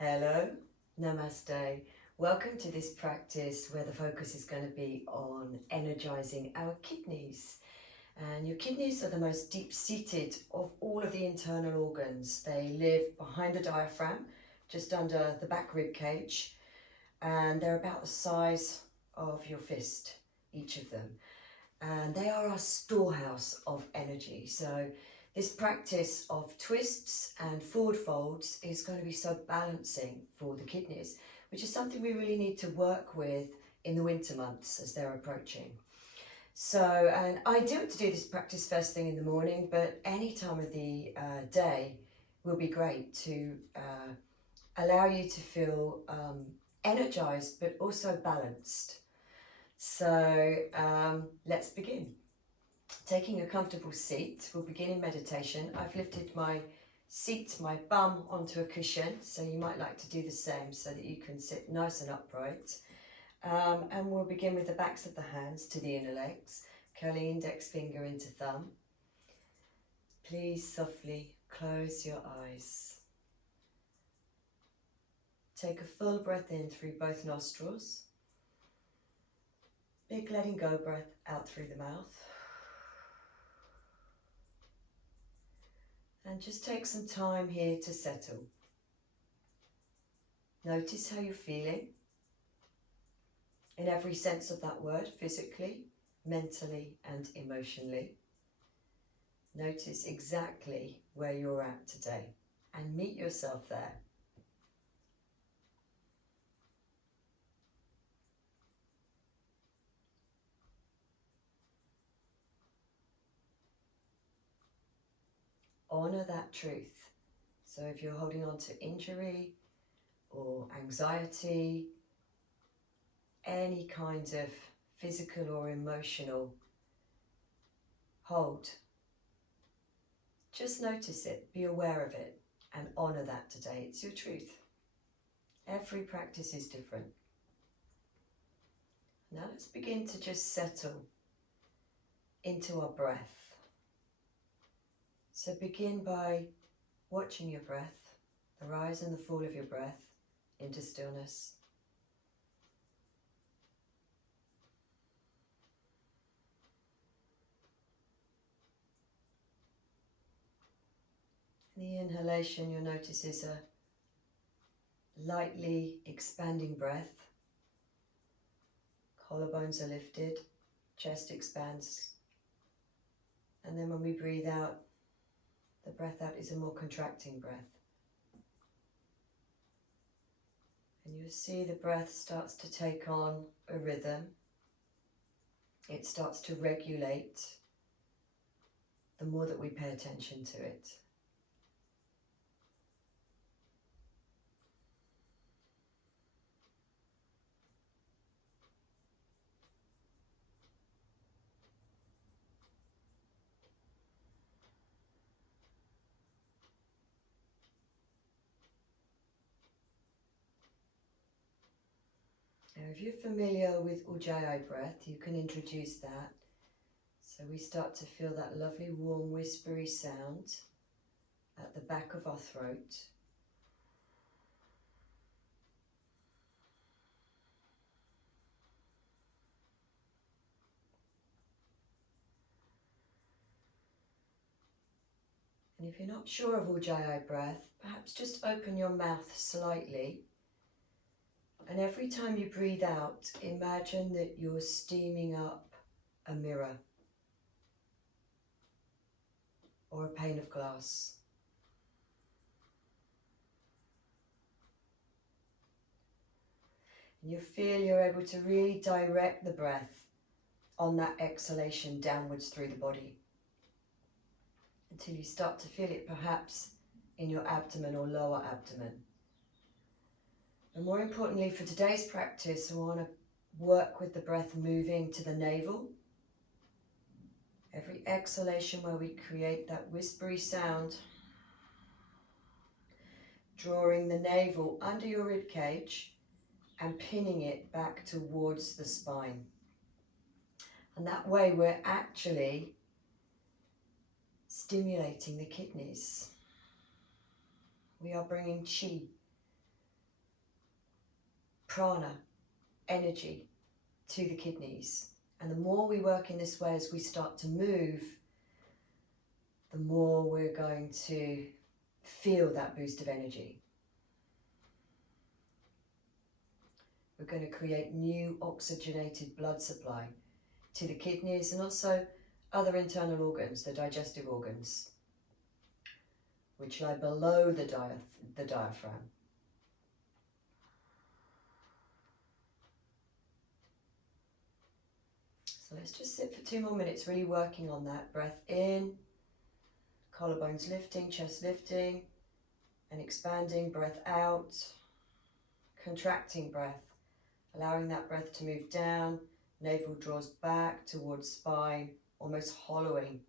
Hello, namaste. Welcome to this practice where the focus is going to be on energizing our kidneys. And your kidneys are the most deep-seated of all of the internal organs. They live behind the diaphragm, just under the back rib cage, and they're about the size of your fist, each of them. And they are our storehouse of energy. So this practice of twists and forward folds is going to be so balancing for the kidneys, which is something we really need to work with in the winter months as they're approaching. So, and ideal to do this practice first thing in the morning, but any time of the day will be great to allow you to feel energized, but also balanced. So let's begin. Taking a comfortable seat, we'll begin in meditation. I've lifted my seat, my bum onto a cushion, so you might like to do the same so that you can sit nice and upright. And we'll begin with the backs of the hands to the inner legs, curling index finger into thumb. Please softly close your eyes. Take a full breath in through both nostrils. Big letting go breath out through the mouth. And just take some time here to settle. Notice how you're feeling in every sense of that word, physically, mentally and emotionally. Notice exactly where you're at today and meet yourself there. Honour that truth. So if you're holding on to injury or anxiety, any kind of physical or emotional hold, just notice it, be aware of it, and honour that today. It's your truth. Every practice is different. Now let's begin to just settle into our breath. So begin by watching your breath, the rise and the fall of your breath into stillness. The inhalation you'll notice is a lightly expanding breath. Collarbones are lifted, chest expands. And then when we breathe out, the breath out is a more contracting breath. And you'll see the breath starts to take on a rhythm. It starts to regulate the more that we pay attention to it. Now, if you're familiar with Ujjayi Breath, you can introduce that. So we start to feel that lovely, warm, whispery sound at the back of our throat. And if you're not sure of Ujjayi Breath, perhaps just open your mouth slightly. And every time you breathe out, imagine that you're steaming up a mirror or a pane of glass. And you feel you're able to really direct the breath on that exhalation downwards through the body until you start to feel it perhaps in your abdomen or lower abdomen. And more importantly for today's practice, we want to work with the breath moving to the navel. Every exhalation where we create that whispery sound, drawing the navel under your rib cage and pinning it back towards the spine. And that way we're actually stimulating the kidneys. We are bringing chi prana, energy, to the kidneys. And the more we work in this way as we start to move, the more we're going to feel that boost of energy. We're going to create new oxygenated blood supply to the kidneys and also other internal organs, the digestive organs, which lie below the diaphragm. So let's just sit for 2 more minutes, really working on that. Breath in, collarbones lifting, chest lifting and expanding. Breath out, contracting breath, allowing that breath to move down. Navel draws back towards spine, almost hollowing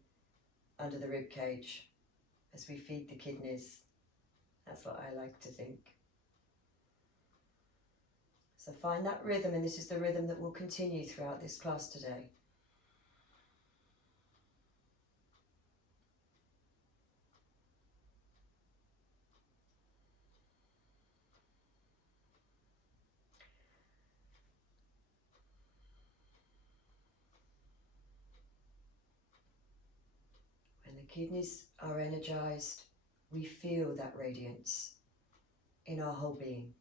under the rib cage as we feed the kidneys. That's what I like to think. So find that rhythm, and this is the rhythm that will continue throughout this class today. When the kidneys are energized, we feel that radiance in our whole being.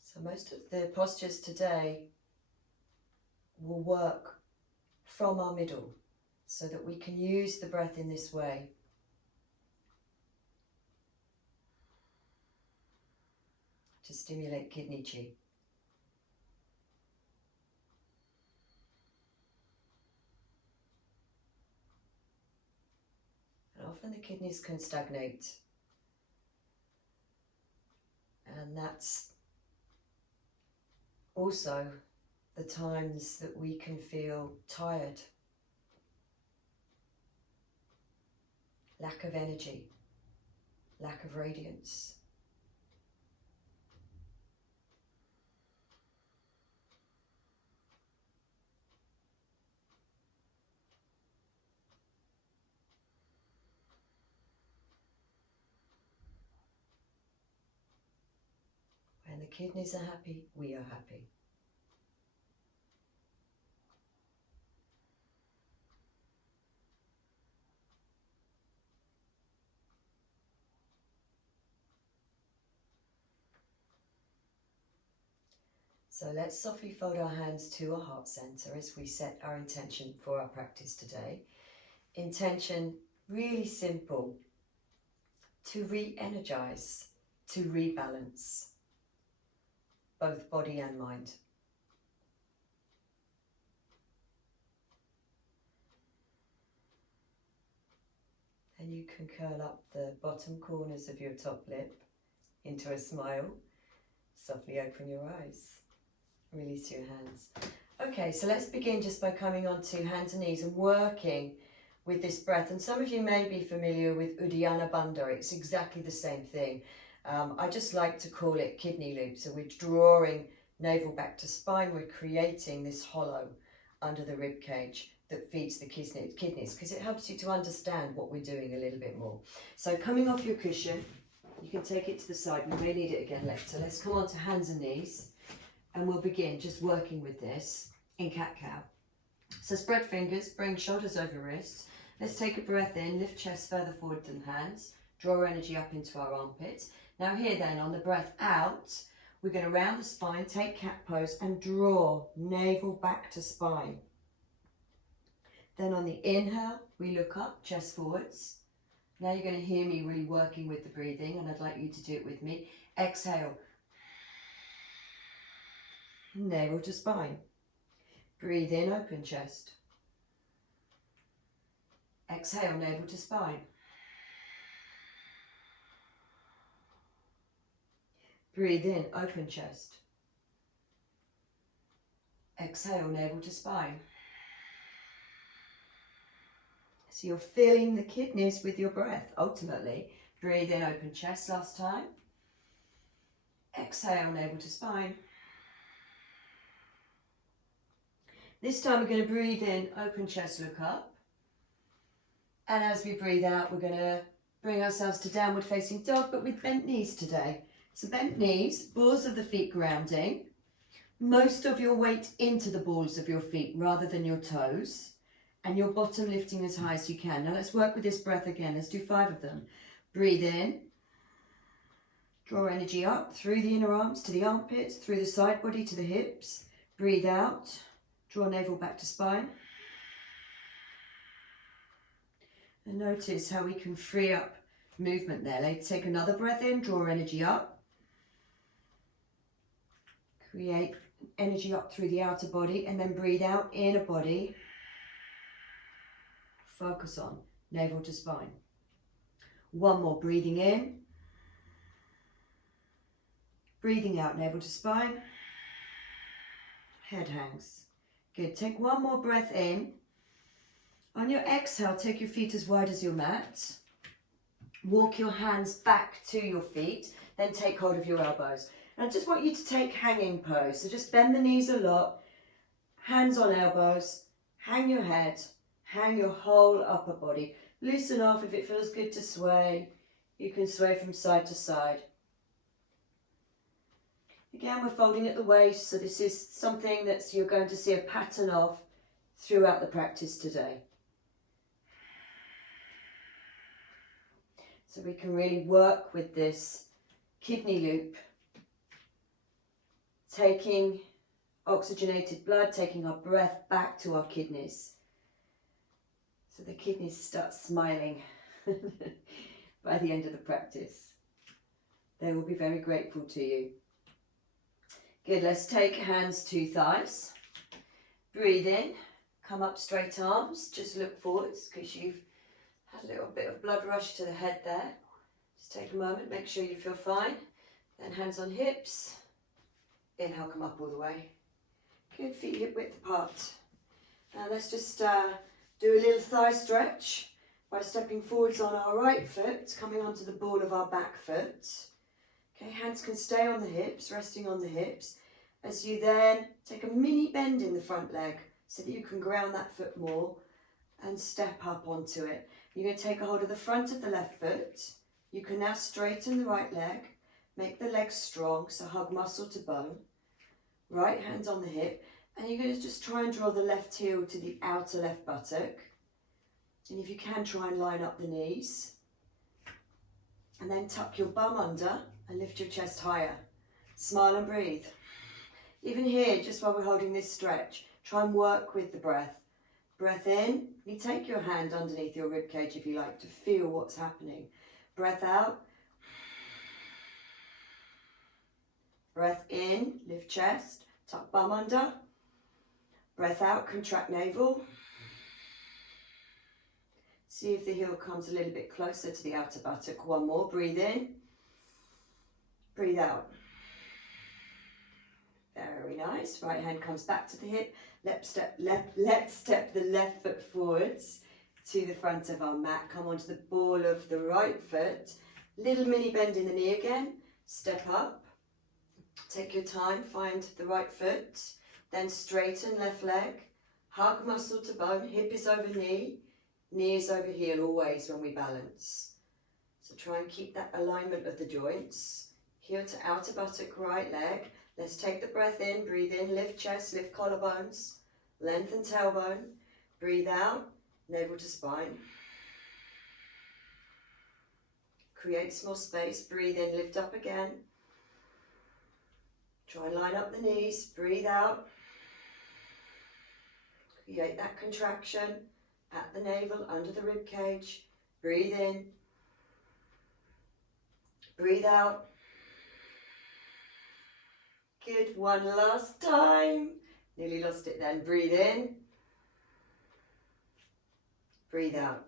So most of the postures today will work from our middle so that we can use the breath in this way to stimulate kidney chi. And often the kidneys can stagnate, and that's also the times that we can feel tired, lack of energy, lack of radiance. When the kidneys are happy, we are happy. So let's softly fold our hands to our heart center as we set our intention for our practice today. Intention, really simple, to re-energize, to rebalance both body and mind. And you can curl up the bottom corners of your top lip into a smile. Softly open your eyes. Release your hands. Okay, so let's begin just by coming onto hands and knees and working with this breath. And some of you may be familiar with Uddiyana Bandha. It's exactly the same thing. I just like to call it kidney loop. So we're drawing navel back to spine. We're creating this hollow under the rib cage that feeds the kidneys, because it helps you to understand what we're doing a little bit more. So coming off your cushion, you can take it to the side. We may need it again later. So let's come on to hands and knees, and we'll begin just working with this in cat-cow. So spread fingers, bring shoulders over wrists. Let's take a breath in, lift chest further forward than hands, draw energy up into our armpits. Now here then, on the breath out, we're going to round the spine, take cat pose and draw navel back to spine. Then on the inhale, we look up, chest forwards. Now you're going to hear me really working with the breathing, and I'd like you to do it with me. Exhale, navel to spine. Breathe in, open chest. Exhale, navel to spine. Breathe in, open chest. Exhale, navel to spine. So you're filling the kidneys with your breath, ultimately. Breathe in, open chest last time. Exhale, navel to spine. This time we're going to breathe in, open chest, look up. And as we breathe out, we're going to bring ourselves to downward facing dog, but with bent knees today. So bent knees, balls of the feet grounding. Most of your weight into the balls of your feet rather than your toes. And your bottom lifting as high as you can. Now let's work with this breath again. Let's do 5 of them. Breathe in. Draw energy up through the inner arms to the armpits, through the side body to the hips. Breathe out. Draw navel back to spine. And notice how we can free up movement there. Let's take another breath in, draw energy up. Create energy up through the outer body and then breathe out, inner body. Focus on navel to spine. One more, breathing in. Breathing out, navel to spine. Head hangs. Good, take one more breath in. On your exhale, take your feet as wide as your mat. Walk your hands back to your feet, then take hold of your elbows. And I just want you to take hanging pose. So just bend the knees a lot, hands on elbows, hang your head, hang your whole upper body. Loosen off if it feels good to sway. You can sway from side to side. Again, we're folding at the waist, so this is something that you're going to see a pattern of throughout the practice today. So we can really work with this kidney loop, taking oxygenated blood, taking our breath back to our kidneys. So the kidneys start smiling by the end of the practice. They will be very grateful to you. Good, let's take hands to thighs. Breathe in, come up straight arms, just look forwards because you've had a little bit of blood rush to the head there. Just take a moment, make sure you feel fine. Then hands on hips. Inhale, come up all the way. Good, feet hip width apart. Now let's just do a little thigh stretch by stepping forwards on our right foot, coming onto the ball of our back foot. Okay, hands can stay on the hips, resting on the hips, as you then take a mini bend in the front leg so that you can ground that foot more and step up onto it. You're going to take a hold of the front of the left foot. You can now straighten the right leg, make the leg strong, so hug muscle to bone. Right hand on the hip, and you're going to just try and draw the left heel to the outer left buttock. And if you can, try and line up the knees. And then tuck your bum under and lift your chest higher. Smile and breathe. Even here, just while we're holding this stretch, try and work with the breath. Breath in, you take your hand underneath your rib cage if you like to feel what's happening. Breath out. Breath in, lift chest, tuck bum under. Breath out, contract navel. See if the heel comes a little bit closer to the outer buttock. One more, breathe in. Breathe out. Very nice. Right hand comes back to the hip. Let's step the left foot forwards to the front of our mat. Come onto the ball of the right foot. Little mini bend in the knee again. Step up. Take your time. Find the right foot. Then straighten left leg. Hug muscle to bone. Hip is over knee. Knee is over heel always when we balance. So try and keep that alignment of the joints. Heel to outer buttock, right leg. Let's take the breath in, breathe in, lift chest, lift collarbones, lengthen tailbone. Breathe out, navel to spine. Create small space, breathe in, lift up again. Try and line up the knees, breathe out. Create that contraction at the navel, under the rib cage. Breathe in. Breathe out. Good, one last time. Nearly lost it then. Breathe in. Breathe out.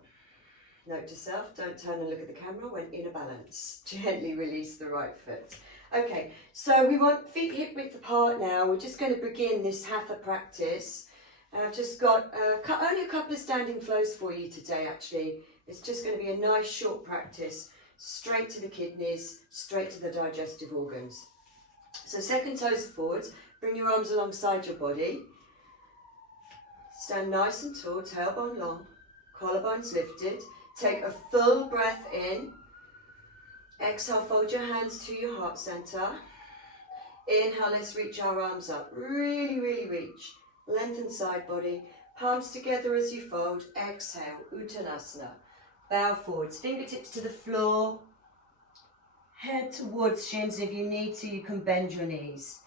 Note to self, don't turn and look at the camera when in a balance. Gently release the right foot. Okay, so we want feet hip width apart now. We're just going to begin this hatha practice. I've just got only a couple of standing flows for you today actually. It's just going to be a nice short practice, straight to the kidneys, straight to the digestive organs. So second toes forwards, bring your arms alongside your body. Stand nice and tall, tailbone long, collarbones lifted. Take a full breath in. Exhale, fold your hands to your heart center. Inhale, let's reach our arms up. Really, really reach. Lengthen side body. Palms together as you fold. Exhale, Uttanasana. Bow forwards, fingertips to the floor. Head towards shins. If you need to, you can bend your knees.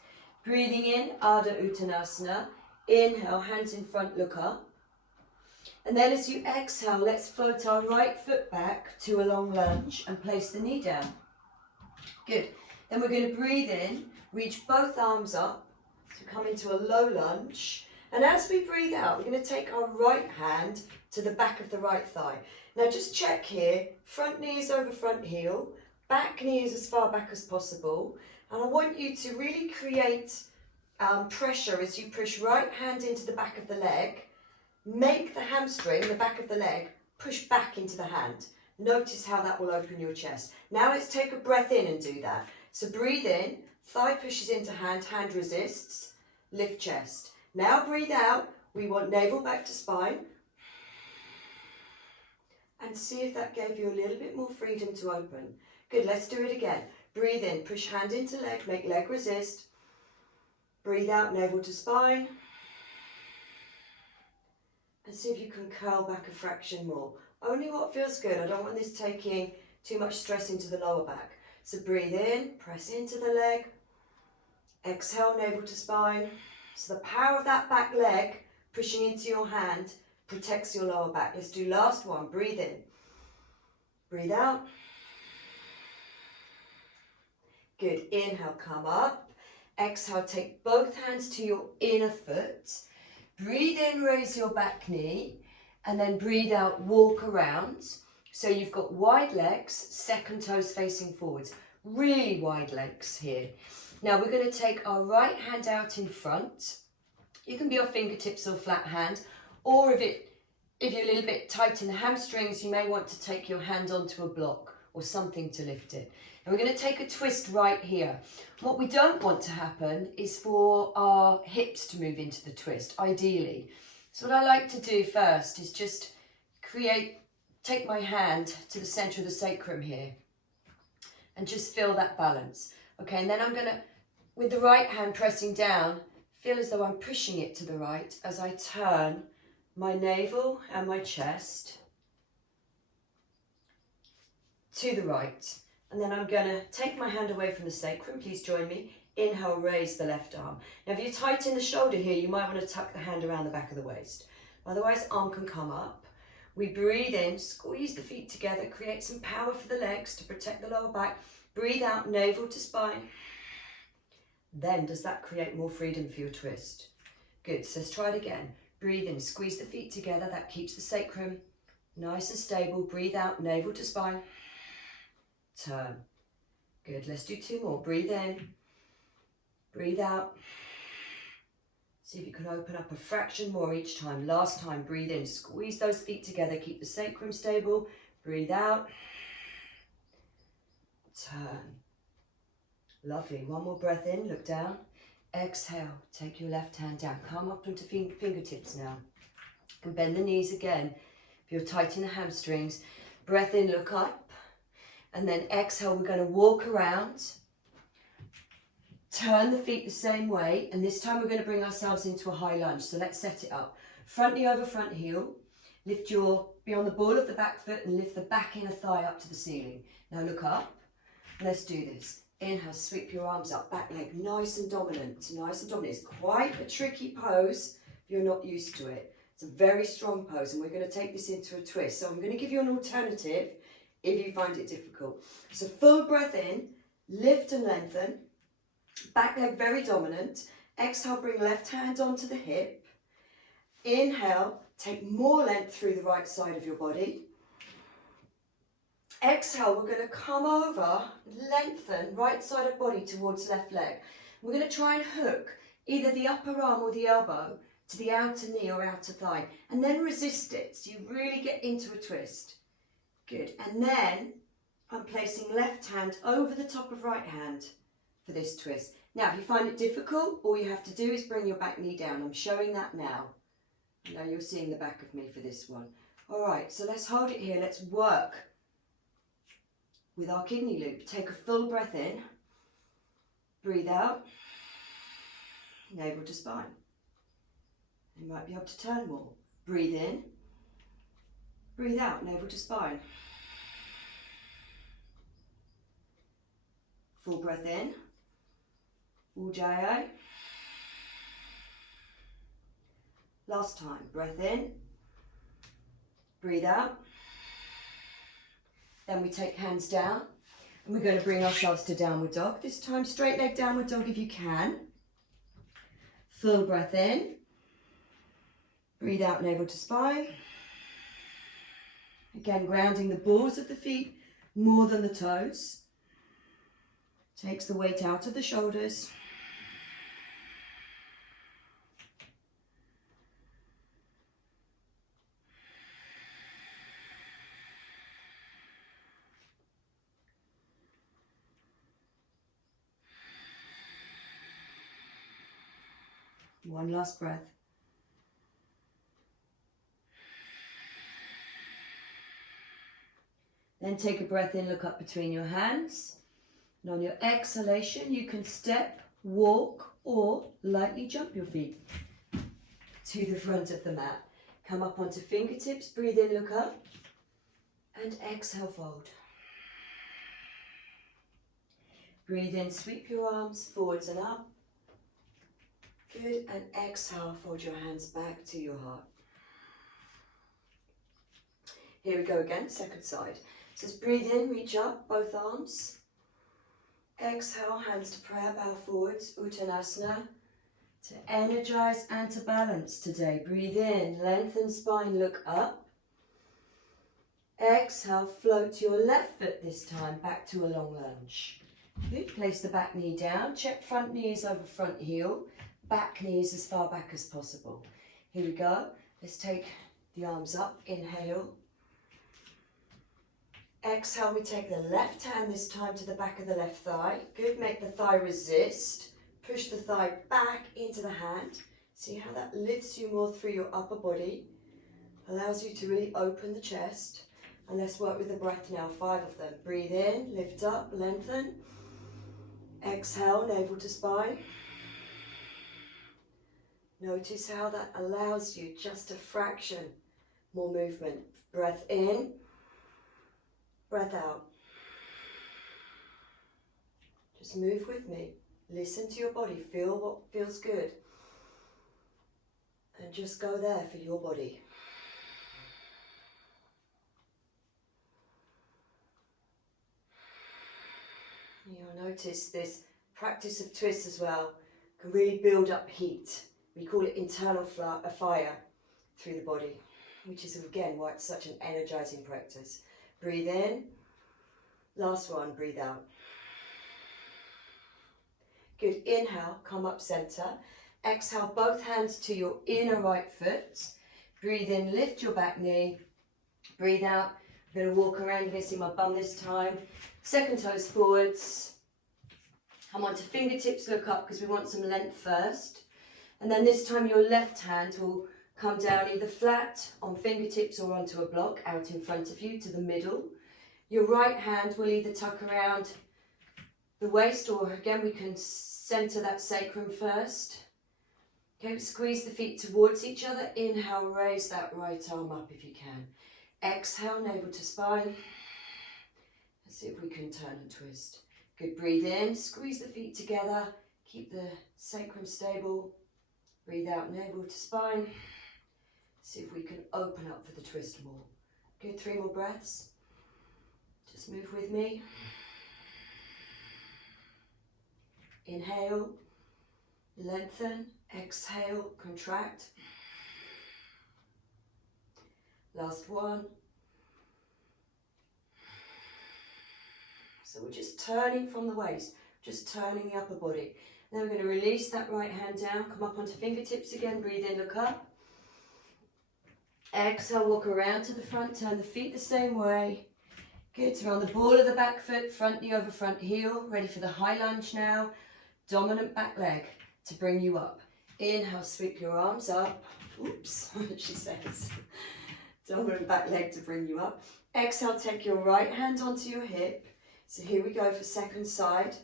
Breathing in, Arda Uttanasana. Inhale, hands in front, look up. And then as you exhale, let's float our right foot back to a long lunge and place the knee down. Good. Then we're going to breathe in, reach both arms up to come into a low lunge. And as we breathe out, we're going to take our right hand to the back of the right thigh. Now just check here, front knee is over front heel, back knee is as far back as possible. And I want you to really create pressure as you push right hand into the back of the leg. Make the hamstring, the back of the leg, push back into the hand. Notice how that will open your chest. Now let's take a breath in and do that. So breathe in, thigh pushes into hand, hand resists, lift chest. Now breathe out, we want navel back to spine. And see if that gave you a little bit more freedom to open. Good, let's do it again. Breathe in, push hand into leg, make leg resist. Breathe out, navel to spine. And see if you can curl back a fraction more. Only what feels good. I don't want this taking too much stress into the lower back. So breathe in, press into the leg. Exhale, navel to spine. So the power of that back leg pushing into your hand protects your lower back. Let's do last one. Breathe in. Breathe out. Good. Inhale, come up. Exhale, take both hands to your inner foot. Breathe in, raise your back knee. And then breathe out, walk around. So you've got wide legs, second toes facing forwards. Really wide legs here. Now we're going to take our right hand out in front. You can be your fingertips or flat hand. Or if you're a little bit tight in the hamstrings, you may want to take your hand onto a block or something to lift it. And we're going to take a twist right here. What we don't want to happen is for our hips to move into the twist, ideally. So what I like to do first is just take my hand to the center of the sacrum here and just feel that balance. Okay, and then I'm going to, with the right hand pressing down, feel as though I'm pushing it to the right as I turn my navel and my chest to the right. And then I'm going to take my hand away from the sacrum. Please join me. Inhale, raise the left arm. Now if you tighten the shoulder here, you might want to tuck the hand around the back of the waist. Otherwise, arm can come up. We breathe in, squeeze the feet together, create some power for the legs to protect the lower back. Breathe out, navel to spine. Then does that create more freedom for your twist? Good, so let's try it again. Breathe in, squeeze the feet together. That keeps the sacrum nice and stable. Breathe out, navel to spine. Turn. Good, let's do two more. Breathe in, breathe out. See if you can open up a fraction more each time. Last time, breathe in, squeeze those feet together, keep the sacrum stable. Breathe out. Turn. Lovely. One more breath in, look down. Exhale, take your left hand down. Come up onto fingertips now. And bend the knees again. If you're tight in the hamstrings, breath in, look up. And then exhale, we're going to walk around. Turn the feet the same way. And this time we're going to bring ourselves into a high lunge. So let's set it up. Front knee over front heel. Be on the ball of the back foot and lift the back inner thigh up to the ceiling. Now look up. Let's do this. Inhale, sweep your arms up, back leg nice and dominant, nice and dominant. It's quite a tricky pose if you're not used to it. It's a very strong pose and we're going to take this into a twist. So I'm going to give you an alternative if you find it difficult. So full breath in, lift and lengthen, back leg very dominant. Exhale, bring left hand onto the hip. Inhale, take more length through the right side of your body. Exhale, we're going to come over, lengthen right side of body towards left leg. We're going to try and hook either the upper arm or the elbow to the outer knee or outer thigh, and then resist it so you really get into a twist. Good. And then I'm placing left hand over the top of right hand for this twist. Now, if you find it difficult, all you have to do is bring your back knee down. I'm showing that now. Now you're seeing the back of me for this one. All right, so let's hold it here. Let's work with our kidney loop. Take a full breath in. Breathe out. Navel to spine. You might be able to turn more. Breathe in. Breathe out, navel to spine. Full breath in. Ujjayi. Last time, breath in. Breathe out. Then we take hands down. And we're going to bring ourselves to downward dog. This time, straight leg downward dog if you can. Full breath in. Breathe out, navel to spine. Again, grounding the balls of the feet more than the toes. Takes the weight out of the shoulders. One last breath. Then take a breath in, look up between your hands. And on your exhalation, you can step, walk, or lightly jump your feet to the front of the mat. Come up onto fingertips, breathe in, look up, and exhale, fold. Breathe in, sweep your arms forwards and up. Good, and exhale, fold your hands back to your heart. Here we go again, second side. So just breathe in, reach up, both arms. Exhale, hands to prayer, bow forwards, Uttanasana. To energize and to balance today. Breathe in, lengthen spine, look up. Exhale, float your left foot this time back to a long lunge. Good, place the back knee down, check front knees over front heel. Back knees as far back as possible. Here we go. Let's take the arms up. Inhale. Exhale, we take the left hand this time to the back of the left thigh. Good, make the thigh resist. Push the thigh back into the hand. See how that lifts you more through your upper body. Allows you to really open the chest. And let's work with the breath now, 5 of them. Breathe in, lift up, lengthen. Exhale, navel to spine. Notice how that allows you just a fraction more movement. Breath in, breath out. Just move with me. Listen to your body. Feel what feels good. And just go there for your body. You'll notice this practice of twists as well can really build up heat. We call it internal fire through the body, which is again why it's such an energizing practice. Breathe in. Last one, breathe out. Good, inhale, come up center. Exhale, both hands to your inner right foot. Breathe in, lift your back knee. Breathe out. I'm going to walk around, you're going to see my bum this time. Second toes forwards. Come onto fingertips, look up because we want some length first. And then this time your left hand will come down either flat on fingertips or onto a block out in front of you to the middle. Your right hand will either tuck around the waist or again we can center that sacrum first. Okay, squeeze the feet towards each other. Inhale, raise that right arm up if you can. Exhale, navel to spine. Let's see if we can turn and twist. Good, breathe in, squeeze the feet together. Keep the sacrum stable. Breathe out, navel to spine. See if we can open up for the twist more. Good, 3 more breaths. Just move with me. Inhale, lengthen. Exhale, contract. Last one. So we're just turning from the waist, just turning the upper body. Then we're going to release that right hand down, come up onto fingertips again, breathe in, look up. Exhale, walk around to the front, turn the feet the same way. Good, so we're on the ball of the back foot, front knee over front heel, ready for the high lunge now. Dominant back leg to bring you up. Inhale, sweep your arms up, Oops, she says. Double and back leg to bring you up. Exhale, take your right hand onto your hip. So here we go for second side.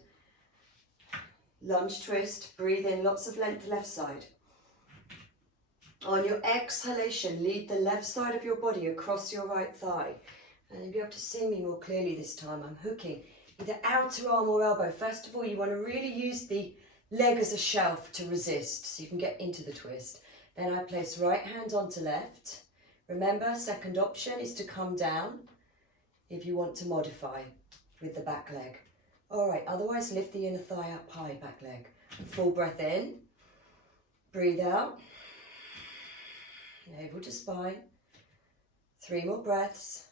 Lunge twist, breathe in, lots of length left side. On your exhalation, lead the left side of your body across your right thigh. And you'll be able to see me more clearly this time. I'm hooking either outer arm or elbow. First of all, you want to really use the leg as a shelf to resist so you can get into the twist. Then I place right hand onto left. Remember, second option is to come down if you want to modify with the back leg. All right, otherwise lift the inner thigh up high, back leg. Full breath in, breathe out, navel to spine. 3 more breaths.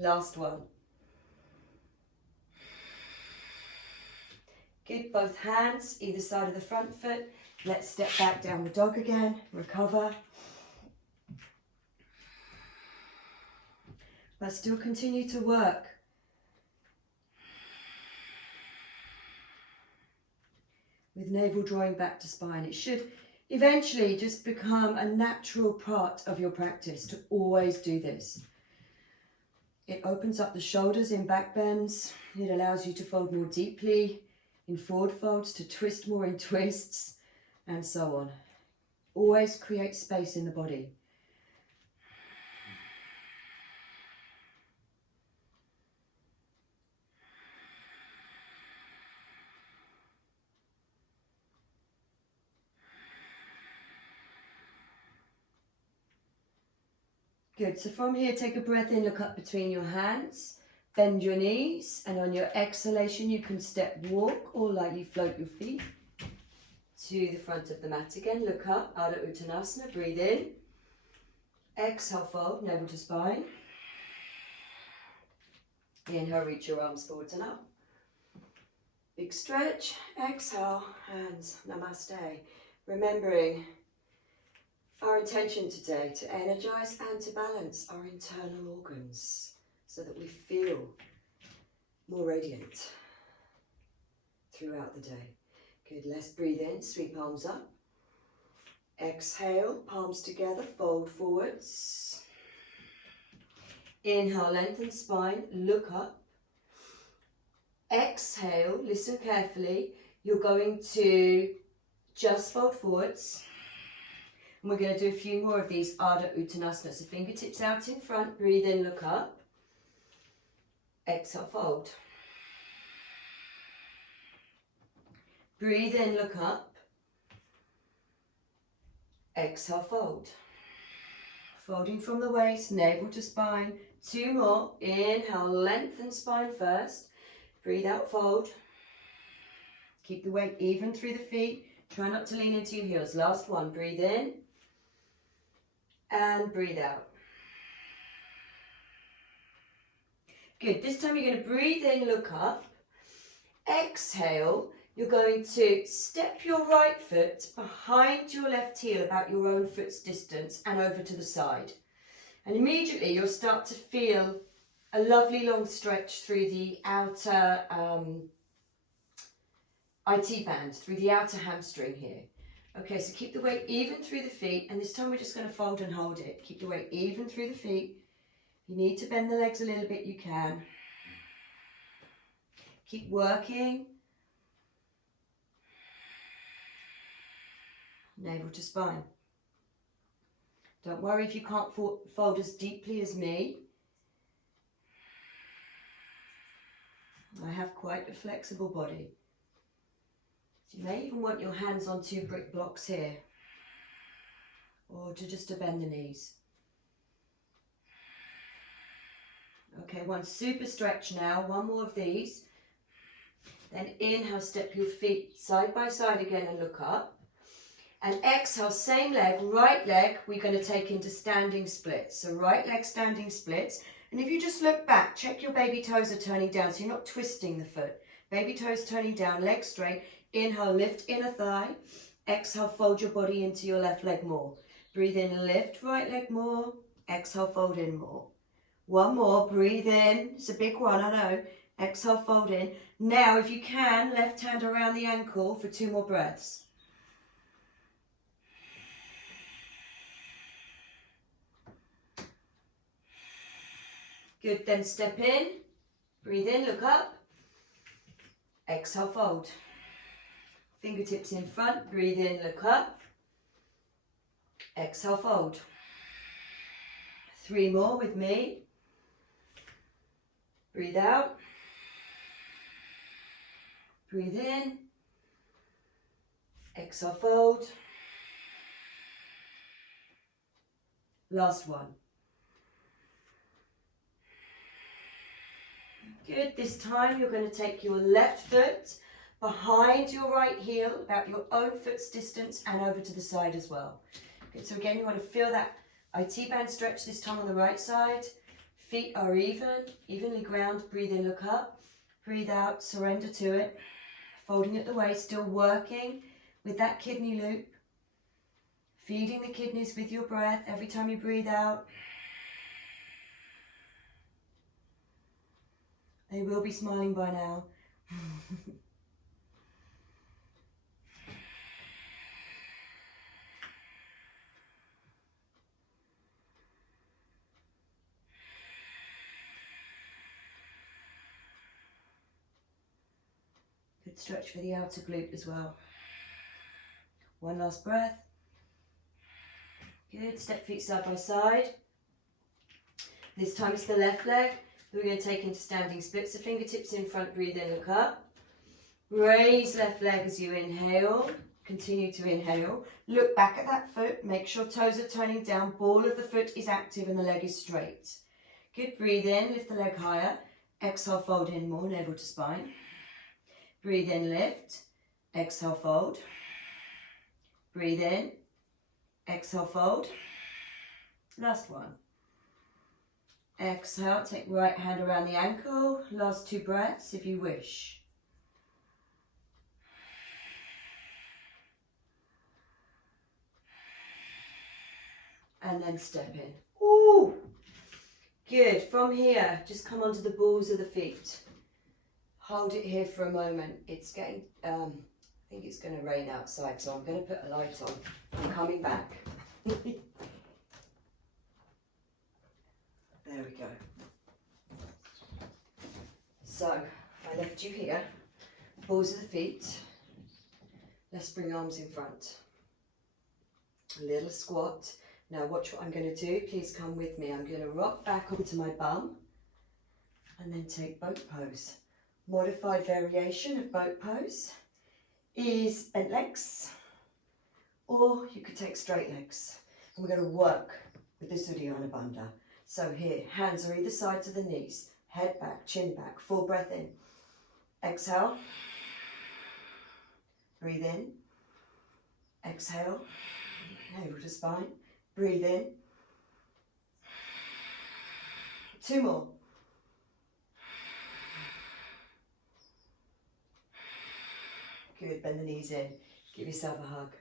Last one. Good, both hands, either side of the front foot. Let's step back, downward dog again, recover. But still continue to work. With navel drawing back to spine. It should eventually just become a natural part of your practice to always do this. It opens up the shoulders in back bends. It allows you to fold more deeply in forward folds, to twist more in twists, and so on. Always create space in the body. Good, so from here, take a breath in, look up between your hands, bend your knees, and on your exhalation, you can step walk or lightly float your feet to the front of the mat again. Look up, Arda Uttanasana, breathe in. Exhale, fold, navel to spine. Inhale, reach your arms forwards and up. Big stretch, exhale, hands, namaste. Remembering our intention today to energize and to balance our internal organs so that we feel more radiant throughout the day. Good, let's breathe in, sweep palms up. Exhale, palms together, fold forwards. Inhale, lengthen spine, look up. Exhale, listen carefully. You're going to just fold forwards. And we're going to do a few more of these Arda Uttanasana. So fingertips out in front, breathe in, look up. Exhale, fold. Breathe in, look up. Exhale, fold. Folding from the waist, navel to spine. 2 more. Inhale, lengthen spine first. Breathe out, fold. Keep the weight even through the feet. Try not to lean into your heels. Last one. Breathe in. And breathe out. Good. This time you're going to breathe in, look up. Exhale. You're going to step your right foot behind your left heel about your own foot's distance and over to the side. And immediately you'll start to feel a lovely long stretch through the outer IT band, through the outer hamstring here. Okay, so keep the weight even through the feet, and this time we're just going to fold and hold it. Keep the weight even through the feet. If you need to bend the legs a little bit, you can. Keep working. Navel to spine. Don't worry if you can't fold as deeply as me. I have quite a flexible body. So you may even want your hands on 2 brick blocks here, or just to bend the knees. Okay, one super stretch now, 1 more of these. Then inhale, step your feet side by side again and look up. And exhale, same leg, right leg, we're going to take into standing splits. So right leg standing splits. And if you just look back, check your baby toes are turning down, so you're not twisting the foot. Baby toes turning down, leg straight. Inhale, lift inner thigh. Exhale, fold your body into your left leg more. Breathe in, lift right leg more. Exhale, fold in more. One more, breathe in. It's a big one, I know. Exhale, fold in. Now, if you can, left hand around the ankle for 2 more breaths. Good, then step in. Breathe in, look up. Exhale, fold. Fingertips in front, breathe in, look up. Exhale, fold. 3 more with me. Breathe out. Breathe in. Exhale, fold. Last one. Good, this time you're going to take your left foot behind your right heel, about your own foot's distance, and over to the side as well. Good, so again, you want to feel that IT band stretch this time on the right side. Feet are evenly ground. Breathe in, look up. Breathe out, surrender to it. Folding at the waist, still working with that kidney loop. Feeding the kidneys with your breath every time you breathe out. They will be smiling by now. Good stretch for the outer glute as well. One last breath. Good, step feet side by side. This time it's the left leg. We're going to take into standing splits. The fingertips in front, breathe in, look up. Raise left leg as you inhale. Continue to inhale. Look back at that foot. Make sure toes are turning down. Ball of the foot is active and the leg is straight. Good, breathe in, lift the leg higher. Exhale, fold in more, navel to spine. Breathe in, lift. Exhale, fold. Breathe in. Exhale, fold. Last one. Exhale, take right hand around the ankle. Last 2 breaths if you wish. And then step in. Ooh, good. From here, just come onto the balls of the feet. Hold it here for a moment. It's getting, I think it's going to rain outside, so I'm going to put a light on. I'm coming back. There we go. So, I left you here. Balls of the feet. Let's bring arms in front. A little squat. Now watch what I'm going to do. Please come with me. I'm going to rock back onto my bum and then take boat pose. Modified variation of boat pose is bent legs, or you could take straight legs. And we're going to work with the Uddiyana Bandha. So here, hands are either side to the knees, head back, chin back, full breath in. Exhale. Breathe in. Exhale. Navel to spine. Breathe in. 2 more. Good, bend the knees in. Give yourself a hug.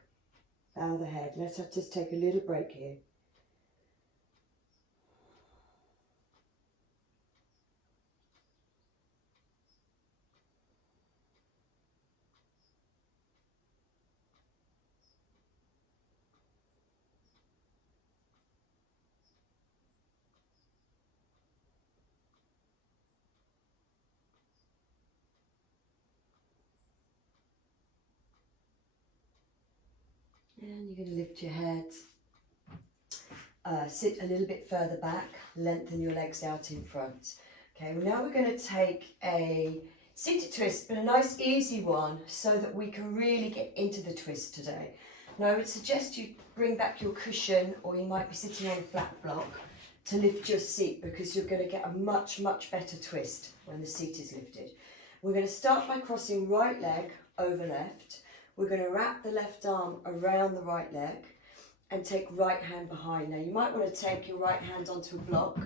Bow the head. Let's just take a little break here. And you're going to lift your head, sit a little bit further back, lengthen your legs out in front. Okay, well now we're going to take a seated twist, but a nice easy one so that we can really get into the twist today. Now I would suggest you bring back your cushion, or you might be sitting on a flat block to lift your seat, because you're going to get a much better twist when the seat is lifted. We're going to start by crossing right leg over left. We're going to wrap the left arm around the right leg and take right hand behind. Now you might want to take your right hand onto a block,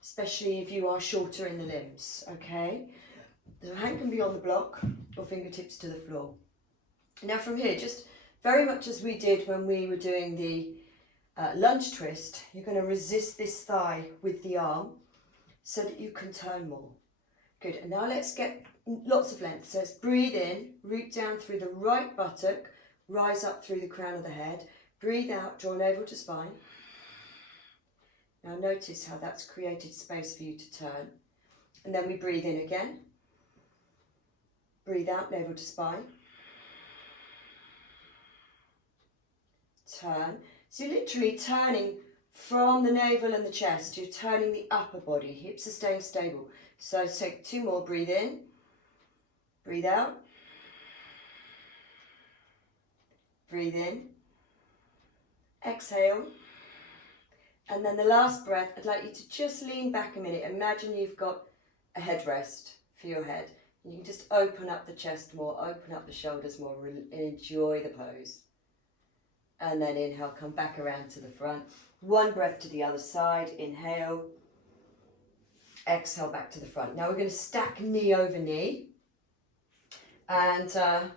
especially if you are shorter in the limbs, okay? The hand can be on the block or fingertips to the floor. Now from here, just very much as we did when we were doing the lunge twist, you're going to resist this thigh with the arm. so that you can turn more. Good, and now let's get lots of length. So let's breathe in, root down through the right buttock, rise up through the crown of the head. Breathe out, draw navel to spine. Now notice how that's created space for you to turn. And then we breathe in again. Breathe out, navel to spine. Turn. So you're literally turning from the navel and the chest. You're turning the upper body. Hips are staying stable. So take 2 more. Breathe in. Breathe out. Breathe in. Exhale. And then the last breath, I'd like you to just lean back a minute. Imagine you've got a headrest for your head. You can just open up the chest more, open up the shoulders more, enjoy the pose. And then inhale, come back around to the front. 1 breath to the other side. Inhale. Exhale back to the front. Now we're going to stack knee over knee. And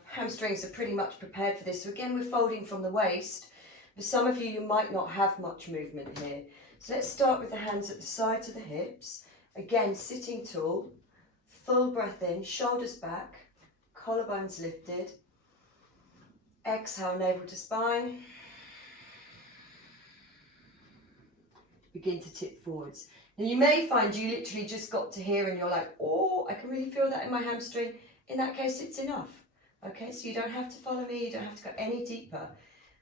hamstrings are pretty much prepared for this. So again, we're folding from the waist. For some of you, you might not have much movement here. So let's start with the hands at the sides of the hips. Again, sitting tall. Full breath in, shoulders back, collarbones lifted. Exhale, navel to spine. Begin to tip forwards. Now you may find you literally just got to here and you're like, oh, I can really feel that in my hamstring. In that case, it's enough. Okay, so you don't have to follow me, you don't have to go any deeper.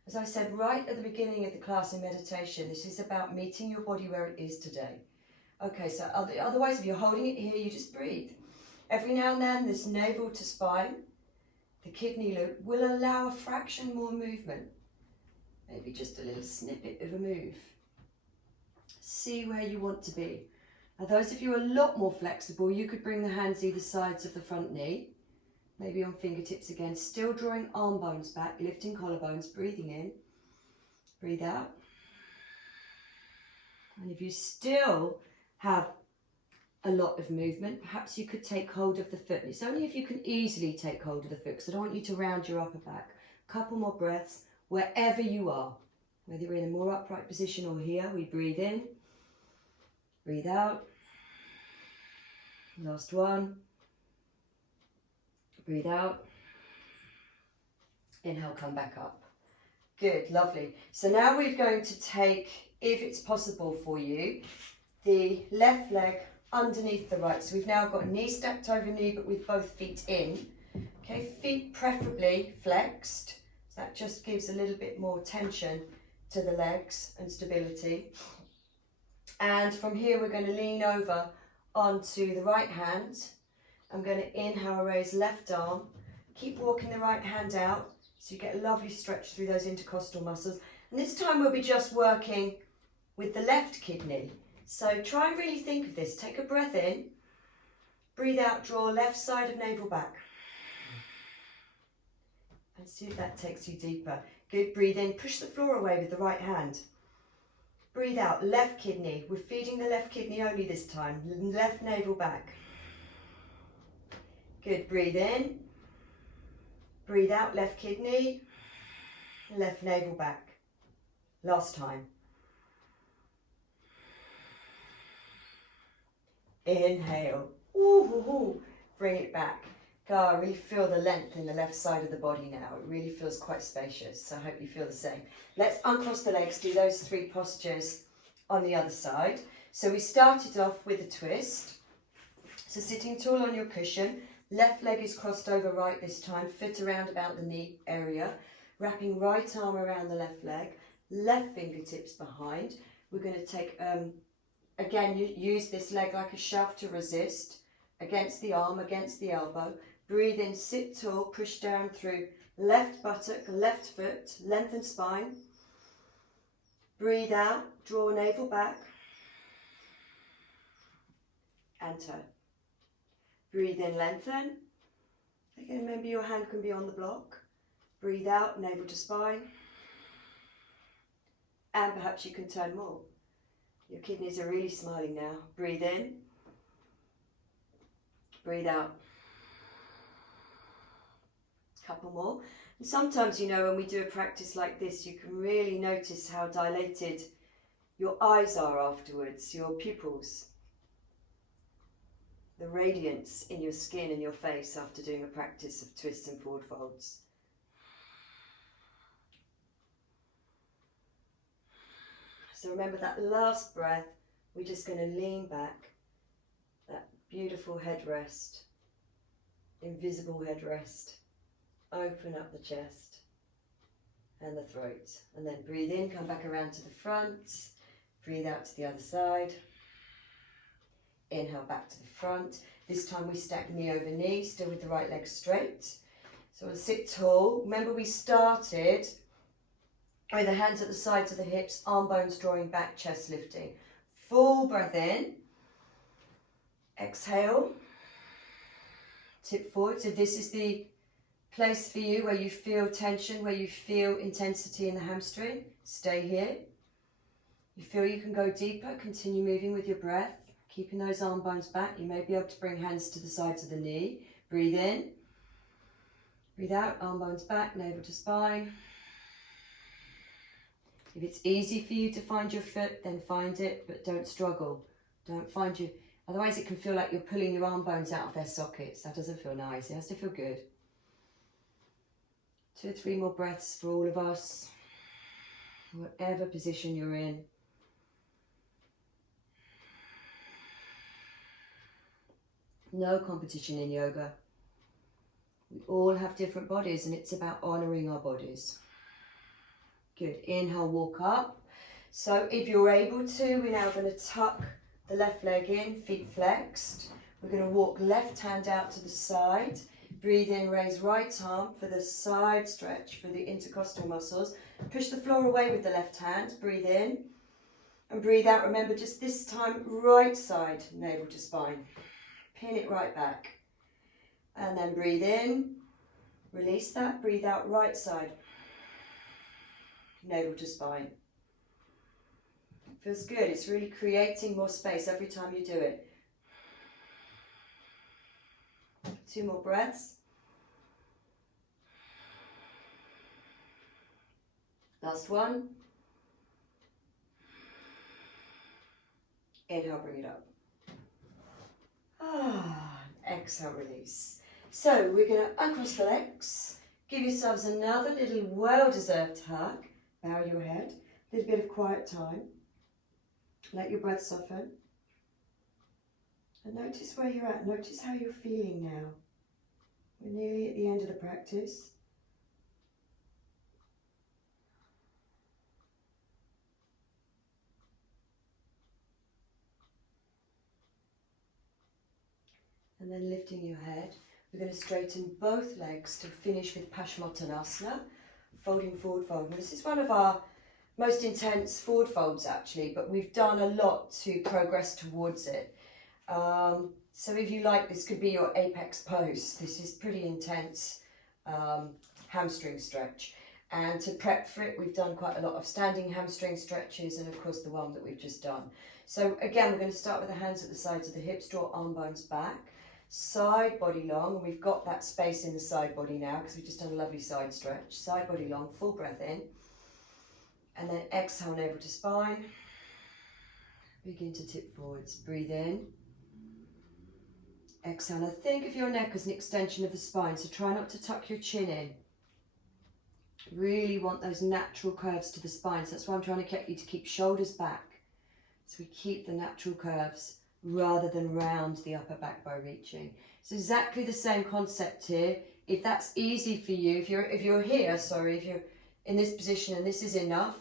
As I said right at the beginning of the class in meditation, this is about meeting your body where it is today. Okay, so otherwise if you're holding it here, you just breathe. Every now and then, this navel to spine, the kidney loop, will allow a fraction more movement. Maybe just a little snippet of a move. See where you want to be. Now those of you who are a lot more flexible, you could bring the hands either sides of the front knee. Maybe on fingertips again, still drawing arm bones back, lifting collarbones, breathing in. Breathe out. And if you still have a lot of movement, perhaps you could take hold of the foot. It's only if you can easily take hold of the foot, because I don't want you to round your upper back. A couple more breaths, wherever you are. Whether you're in a more upright position or here, we breathe in, breathe out. Last one. Breathe out. Inhale, come back up. Good, lovely. So now we're going to take, if it's possible for you, the left leg underneath the right. So we've now got knee stacked over knee, but with both feet in. Okay, feet preferably flexed. So that just gives a little bit more tension to the legs and stability. And from here, we're going to lean over onto the right hand. I'm going to inhale, raise left arm. Keep walking the right hand out so you get a lovely stretch through those intercostal muscles. And this time we'll be just working with the left kidney. So try and really think of this. Take a breath in, breathe out, draw left side of navel back. And see if that takes you deeper. Good, breathe in, push the floor away with the right hand. Breathe out, left kidney. We're feeding the left kidney only this time. Left navel back. Good, breathe in. Breathe out, left kidney. Left navel back. Last time. Inhale. Ooh, bring it back. God, I really feel the length in the left side of the body now. It really feels quite spacious, so I hope you feel the same. Let's uncross the legs, do those 3 postures on the other side. So we started off with a twist. So sitting tall on your cushion, left leg is crossed over right this time, foot around about the knee area, wrapping right arm around the left leg, left fingertips behind. We're going to take, again, use this leg like a shaft to resist, against the arm, against the elbow. Breathe in, sit tall, push down through left buttock, left foot, lengthen spine. Breathe out, draw navel back. And turn. Breathe in, lengthen. Again, maybe your hand can be on the block. Breathe out, navel to spine. And perhaps you can turn more. Your kidneys are really smiling now. Breathe in. Breathe out. Couple more. And sometimes, you know, when we do a practice like this, you can really notice how dilated your eyes are afterwards, your pupils. the radiance in your skin and your face after doing a practice of twists and forward folds. So remember that last breath, we're just going to lean back, that beautiful headrest, invisible headrest. Open up the chest and the throat. And then breathe in, come back around to the front. Breathe out to the other side. Inhale back to the front. This time we stack knee over knee, still with the right leg straight. So we'll sit tall. Remember we started with the hands at the sides of the hips, arm bones drawing back, chest lifting. Full breath in. Exhale. Tip forward. So this is the place for you where you feel tension, where you feel intensity in the hamstring. Stay here. You feel you can go deeper, continue moving with your breath, keeping those arm bones back. You may be able to bring hands to the sides of the knee. Breathe in. Breathe out, arm bones back, navel to spine. If it's easy for you to find your foot, then find it, but don't struggle. Don't find you, otherwise it can feel like you're pulling your arm bones out of their sockets. That doesn't feel nice. It has to feel good. 2 or 3 more breaths for all of us, whatever position you're in. No competition in yoga. We all have different bodies and it's about honouring our bodies. Good. Inhale, walk up. So if you're able to, we're now going to tuck the left leg in, feet flexed. We're going to walk left hand out to the side. Breathe in, raise right arm for the side stretch for the intercostal muscles. Push the floor away with the left hand. Breathe in and breathe out. Remember, just this time, right side, navel to spine. Pin it right back. And then breathe in. Release that. Breathe out, right side. Navel to spine. Feels good. It's really creating more space every time you do it. 2 more breaths. Last one. Inhale, bring it up. Exhale, release. So we're going to uncross the legs. Give yourselves another little well-deserved hug. Bow your head. A little bit of quiet time. Let your breath soften. And notice where you're at. Notice how you're feeling now. We're nearly at the end of the practice. And then lifting your head, we're going to straighten both legs to finish with Pashmotonasana, folding forward fold. And this is one of our most intense forward folds actually, but we've done a lot to progress towards it. So if you like, this could be your apex pose. This is pretty intense hamstring stretch. And to prep for it, we've done quite a lot of standing hamstring stretches and of course the one that we've just done. So again, we're going to start with the hands at the sides of the hips, draw arm bones back, side body long. We've got that space in the side body now because we've just done a lovely side stretch. Side body long, full breath in. And then exhale, navel to spine. Begin to tip forwards. Breathe in. Exhale. Now think of your neck as an extension of the spine, so try not to tuck your chin in. Really want those natural curves to the spine, so that's why I'm trying to get you to keep shoulders back. So we keep the natural curves rather than round the upper back by reaching. It's exactly the same concept here. If that's easy for you, if you're in this position and this is enough,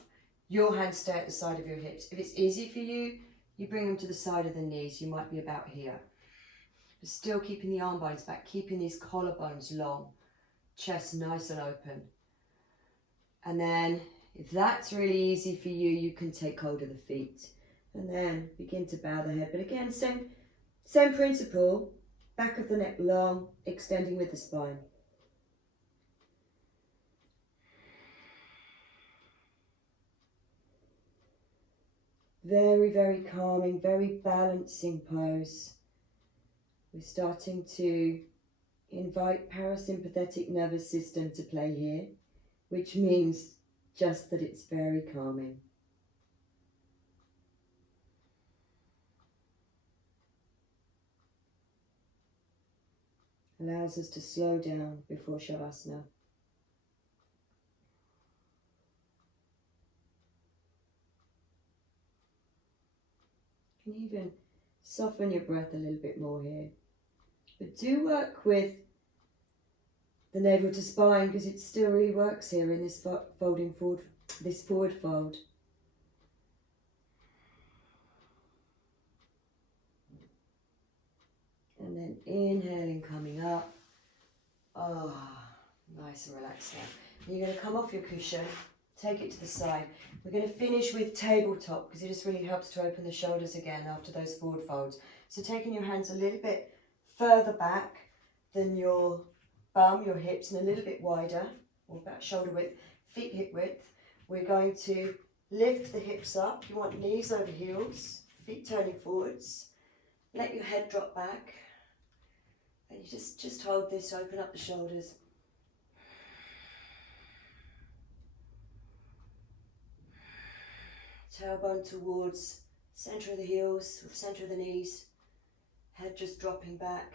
your hands stay at the side of your hips. If it's easy for you, you bring them to the side of the knees. You might be about here. But still keeping the arm bones back, keeping these collarbones long, chest nice and open. And then if that's really easy for you, you can take hold of the feet and then begin to bow the head. But again, same principle, back of the neck long, extending with the spine. Very, very calming, very balancing pose. We're starting to invite parasympathetic nervous system to play here, which means just that it's very calming. allows us to slow down before Shavasana. You can even soften your breath a little bit more here. But do work with the navel to spine because it still really works here in this folding forward, this forward fold. And then inhaling, coming up. Oh, nice and relaxed now. You're going to come off your cushion, take it to the side. We're going to finish with tabletop because it just really helps to open the shoulders again after those forward folds. So taking your hands a little bit further back than your bum, your hips, and a little bit wider, or about shoulder width, feet hip width. We're going to lift the hips up. You want knees over heels, feet turning forwards. Let your head drop back. And you just hold this, open up the shoulders. Tailbone towards centre of the heels, or centre of the knees. Head just dropping back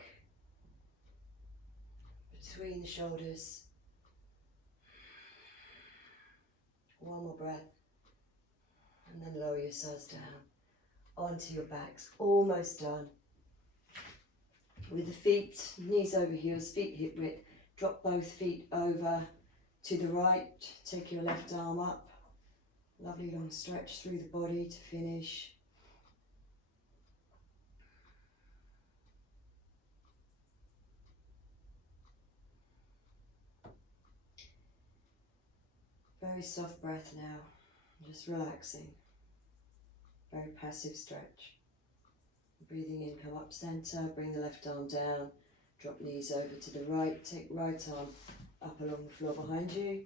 between the shoulders. One more breath. And then lower yourselves down onto your backs. Almost done. With the feet, knees over heels, feet hip width. Drop both feet over to the right. Take your left arm up. Lovely long stretch through the body to finish. Very soft breath now, just relaxing. Very passive stretch. Breathing in, come up centre, bring the left arm down, drop knees over to the right, take right arm up along the floor behind you.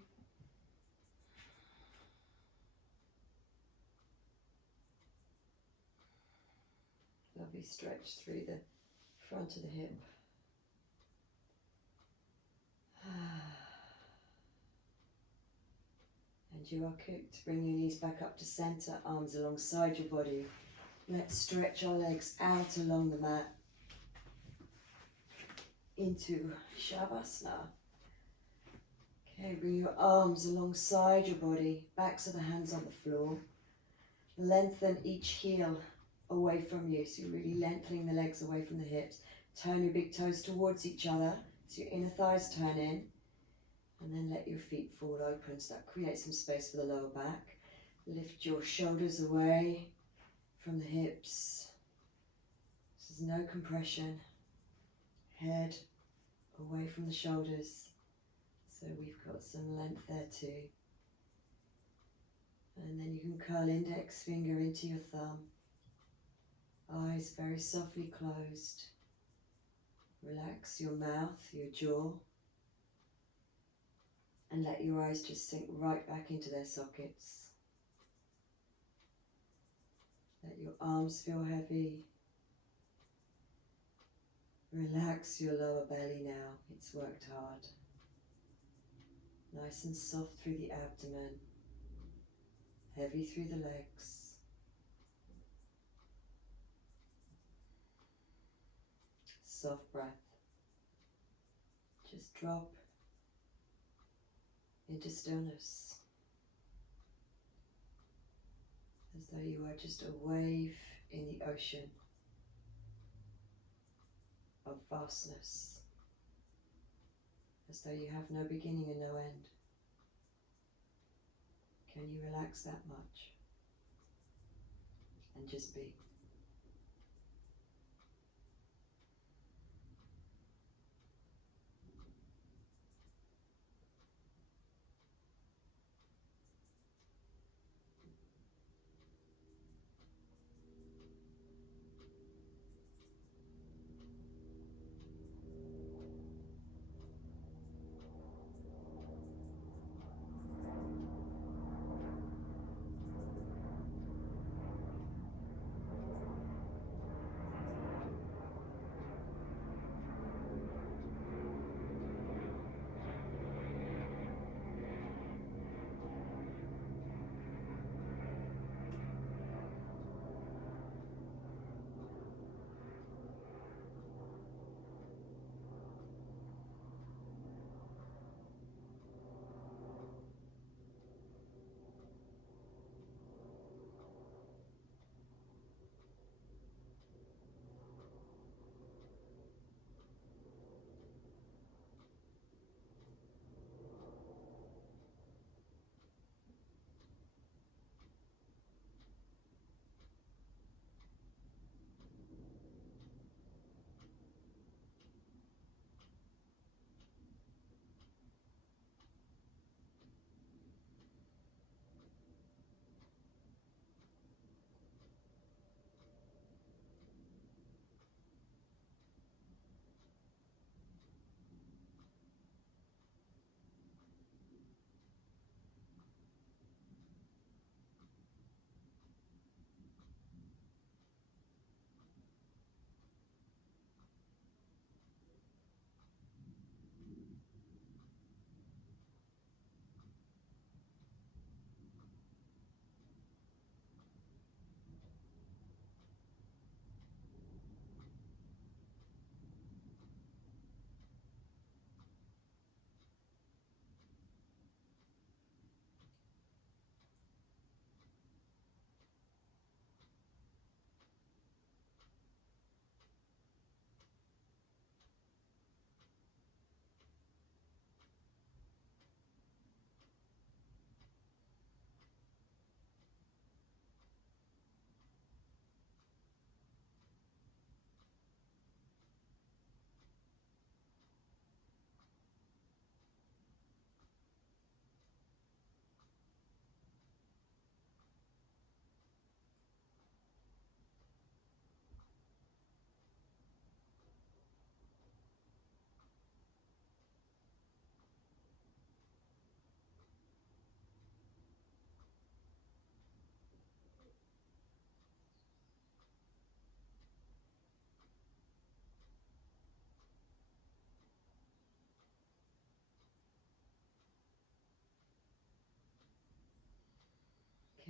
Lovely stretch through the front of the hip. And you are cooked. Bring your knees back up to centre, arms alongside your body. Let's stretch our legs out along the mat into Shavasana. Okay, bring your arms alongside your body, backs of the hands on the floor. Lengthen each heel away from you, so you're really lengthening the legs away from the hips. Turn your big toes towards each other, so your inner thighs turn in, and then let your feet fall open, so that creates some space for the lower back. Lift your shoulders away from the hips. This is no compression. Head away from the shoulders, so we've got some length there too. And then you can curl index finger into your thumb. Eyes very softly closed. Relax your mouth, your jaw, and let your eyes just sink right back into their sockets. Let your arms feel heavy. Relax your lower belly now, it's worked hard. Nice and soft through the abdomen, heavy through the legs. Soft breath. Just drop into stillness, as though you are just a wave in the ocean of vastness, as though you have no beginning and no end. Can you relax that much and just be?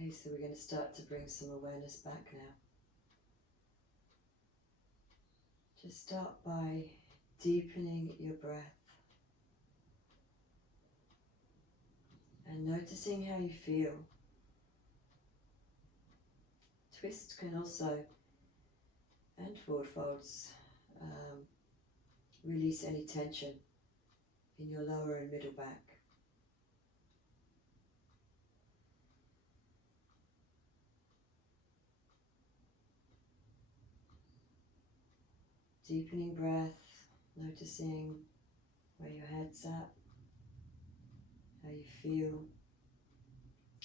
Okay, so we're going to start to bring some awareness back now. Just start by deepening your breath and noticing how you feel. Twist can also, and forward folds, release any tension in your lower and middle back. Deepening breath, noticing where your head's at, how you feel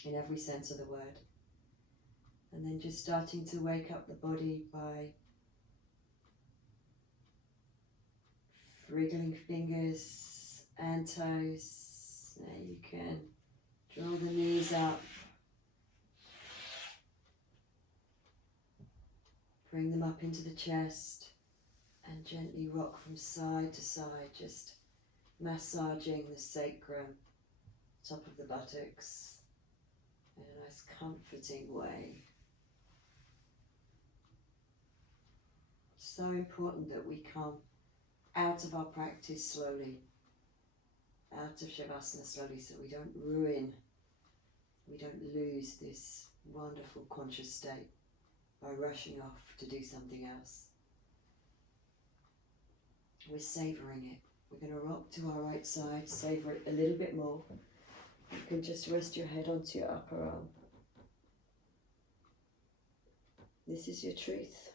in every sense of the word. And then just starting to wake up the body by wriggling fingers and toes. Now you can draw the knees up, bring them up into the chest, and gently rock from side to side, just massaging the sacrum, top of the buttocks, in a nice comforting way. It's so important that we come out of our practice slowly, out of Shavasana slowly, so we don't lose this wonderful conscious state by rushing off to do something else. We're savouring it. We're going to rock to our right side, savour it a little bit more. You can just rest your head onto your upper arm. This is your truth.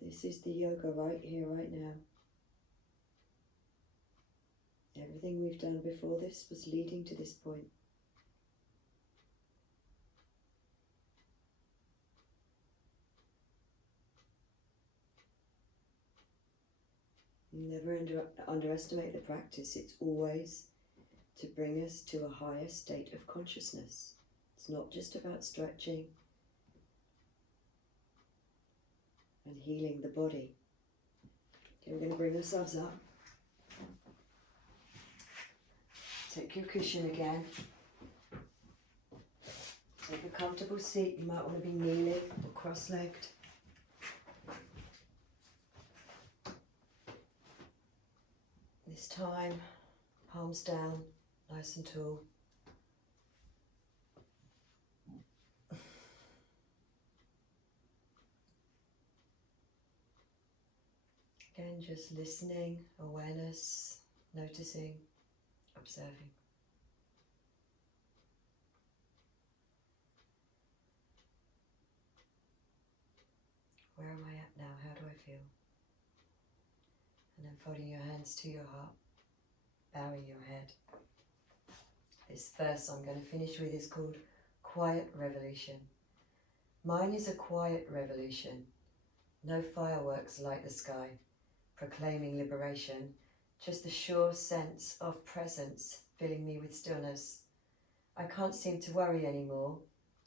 This is the yoga right here, right now. Everything we've done before this was leading to this point. Never underestimate the practice. It's always to bring us to a higher state of consciousness. It's not just about stretching and healing the body. Okay, we're going to bring ourselves up. Take your cushion again. Take a comfortable seat. You might want to be kneeling or cross-legged. This time, palms down, nice and tall. Again, just listening, awareness, noticing, observing. Where am I at now? How do I feel? And then folding your hands to your heart, bowing your head. This verse I'm going to finish with is called Quiet Revolution. Mine is a quiet revolution. No fireworks light the sky, proclaiming liberation. Just the sure sense of presence filling me with stillness. I can't seem to worry anymore.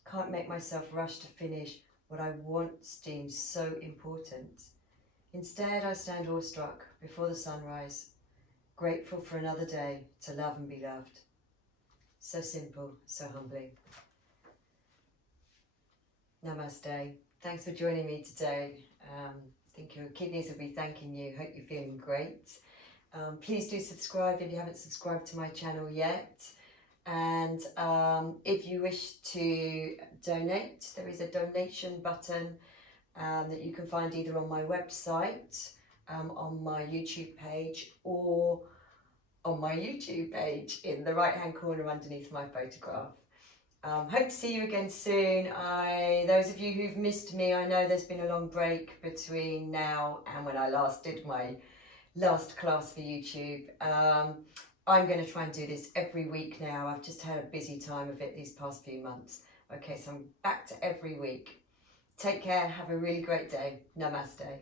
Can't make myself rush to finish what I once deemed so important. Instead, I stand awestruck before the sunrise, grateful for another day to love and be loved. So simple, so humbling. Namaste. Thanks for joining me today. I think your kidneys will be thanking you. Hope you're feeling great. Please do subscribe if you haven't subscribed to my channel yet. And if you wish to donate, there is a donation button that you can find either on my website, on my YouTube page, or on my YouTube page in the right hand corner underneath my photograph. Hope to see you again soon. Those of you who've missed me, I know there's been a long break between now and when I last did my last class for YouTube. I'm going to try and do this every week now. I've just had a busy time of it these past few months. Okay, so I'm back to every week. Take care, have a really great day. Namaste.